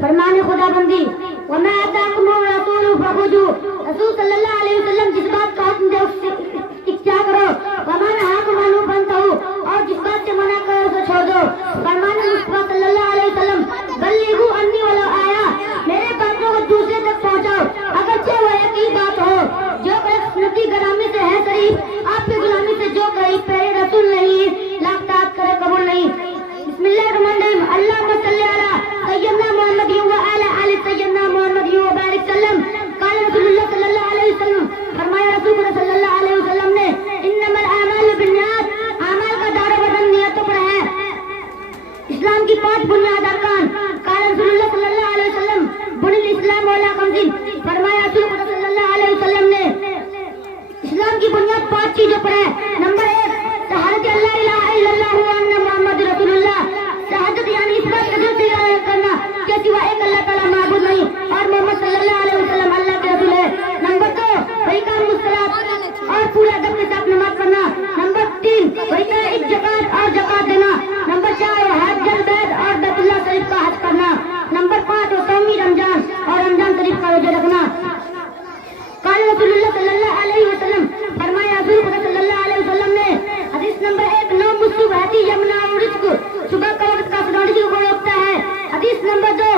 فرمان خدا بندی وما آتاکم الرسول فخذوہ، رسول صلی اللہ علیہ وسلم جس بات کا حکم دے اس سے اقتداء کرو، وما نہاکم عنہ فانتہوا، اور جس بات سے منع کرو اسے چھوڑ دو۔ فرمان مصطفیٰ صلی اللہ علیہ وسلم بلغوا عنی ولو آیا، میرے باتوں کو دوسرے تک پہنچاؤ اگرچہ وہ ایک ہی بات ہو۔ جو ایک سنتی غلامی سے ہے شریف، آپ کی غلامی سے جو قریب پیرے رسول نہیں، لاقطاعت کرے قبول نہیں۔ بسم اللہ الرحمن الرحیم، اللہم صلی علی سیدنا محمد وعلی آل سیدنا محمد وبارک وسلم۔ قال رسول اللہ صلی اللہ علیہ وسلم، فرمایا رسول اللہ صلی اللہ علیہ وسلم نے، انما الاعمال بالنیات، اعمال کا دار و مدار نیتوں پر ہے۔ اسلام کی 5 بنیاد ارکان۔ قال رسول اللہ صلی اللہ علیہ وسلم، بنی الاسلام علی 5، فرمایا رسول اللہ صلی اللہ علیہ وسلم نے، اسلام کی بنیاد 5 چیزوں پر ہے۔ نمبر 1، شہادت اللہ الہ الا اللہ وان محمد رسول اللہ۔ شہادت یعنی اس بات کا دل سے اقرار کرنا کہ سوا ایک اللہ تعالیٰ معبود نہیں اور محمد صلی اللہ علیہ وسلم اللہ کے رسول ہے۔ نمبر 2، اقام الصلاۃ اور پورے ادب کے ساتھ نماز پڑھنا۔ نمبر 3، اخراج زکوٰۃ اور زکوٰۃ دینا۔ نمبر 4، حج البیت اور بیت اللہ شریف کا حج کرنا۔ نمبر 5، صوم رمضان اور رمضان شریف کا روزہ رکھنا۔ قال رسول اللہ صلی اللہ علیہ وسلم، فرمایا رسول اللہ صلی اللہ علیہ وسلم نے، حدیث نمبر 1، نوم الصبح یمنع الرزق، صبح کا وقت کافرانگی کو روکتا ہے۔ حدیث نمبر 2،